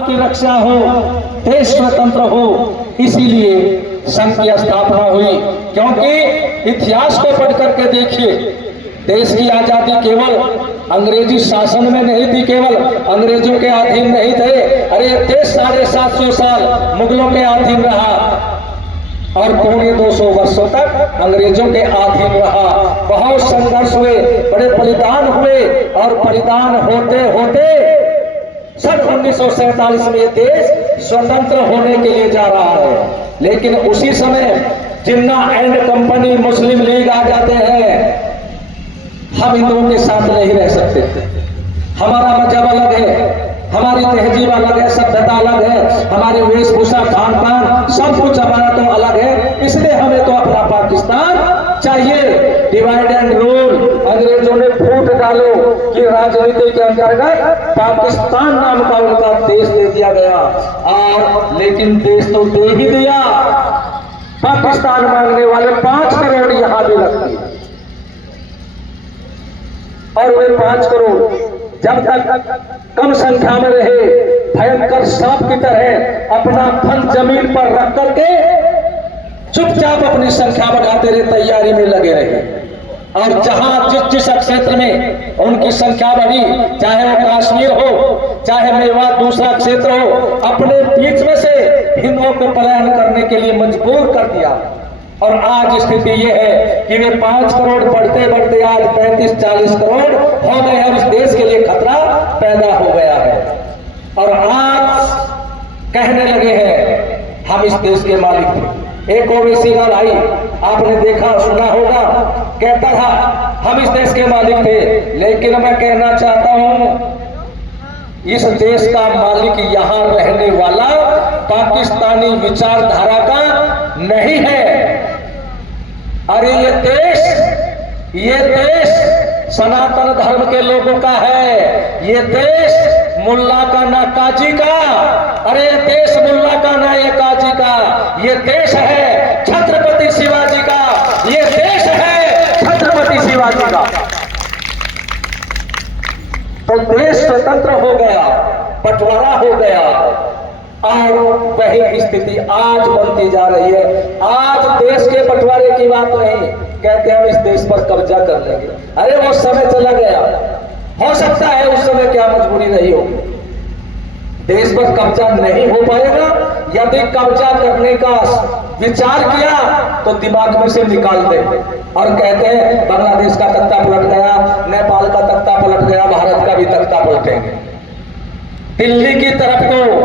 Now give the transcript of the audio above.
की रक्षा हो, देश स्वतंत्र हो, इसीलिए संघ की स्थापना हुई। क्योंकि इतिहास को पढ़ करके देखिए, देश की आजादी केवल अंग्रेजी शासन में नहीं थी, केवल अंग्रेजों के अधीन नहीं थे। अरे देश 750 साल मुगलों के अधीन रहा और पौने 200 वर्षों तक अंग्रेजों के अधीन रहा। बहुत संघर्ष हुए, बड़े बलिदान हुए और बलिदान होते होते सन 1947 में देश स्वतंत्र होने के लिए जा रहा है। लेकिन उसी समय जिन्ना एंड कंपनी, मुस्लिम लीग आ जाते हैं। हम हिंदुओं के साथ नहीं रह सकते। हमारा मजहब अलग है, हमारी तहजीब अलग है, सभ्यता अलग है, हमारी वेशभूषा, खान पान, सब कुछ हमारा तो अलग है। इसलिए हमें तो अपना पाकिस्तान चाहिए। डिवाइड एंड रूल अंग्रेजों ने फूट डालो कि राजनीति के अंतर्गत पाकिस्तान नाम का उनका देश दे दिया गया। और लेकिन देश तो दे ही दिया। पाकिस्तान मांगने वाले 5 करोड़ यहां भी लगती है और वे 5 करोड़ जब तक कम संख्या में रहे, भयंकर सांप की तरह अपना धन जमीन पर रख करके चुपचाप अपनी संख्या बढ़ाते रहे, तैयारी में लगे रहे। और जहां जिस क्षेत्र में उनकी संख्या बढ़ी, चाहे वो कश्मीर हो, चाहे मेवात दूसरा क्षेत्र हो, अपने बीच में से हिंदुओं को पलायन करने के लिए मजबूर कर दिया। और आज स्थिति ये है कि वे 5 करोड़ बढ़ते बढ़ते आज 35-40 करोड़ हो गए हैं। उस देश के लिए खतरा पैदा हो गया है और आज कहने लगे हैं हम इस देश के मालिक थे। एक ओवैसी का भाई आपने देखा सुना होगा, कहता था हम इस देश के मालिक थे। लेकिन मैं कहना चाहता हूं, इस देश का मालिक यहां रहने वाला पाकिस्तानी विचारधारा का नहीं है। अरे ये देश सनातन धर्म के लोगों का है। ये देश मुल्ला का ना काजी का, अरे ये देश मुल्ला का ना ये काजी का, ये देश है छत्रपति शिवाजी का, ये देश है छत्रपति शिवाजी का। तो देश स्वतंत्र हो गया, बंटवारा हो गया और वही स्थिति आज बनती जा रही है। आज देश के बंटवारे की बात नहीं, कहते हैं हम इस देश पर कब्जा कर लेंगे। अरे वो समय चला गया, हो सकता है उस समय क्या मजबूरी रही होगी, देश पर कब्जा नहीं हो पाएगा। यदि कब्जा करने का विचार किया तो दिमाग में से निकाल दे और कहते हैं बांग्लादेश का तख्ता पलट गया, नेपाल का तख्ता पलट गया, भारत का भी तख्ता पलटेंगे। दिल्ली की तरफ को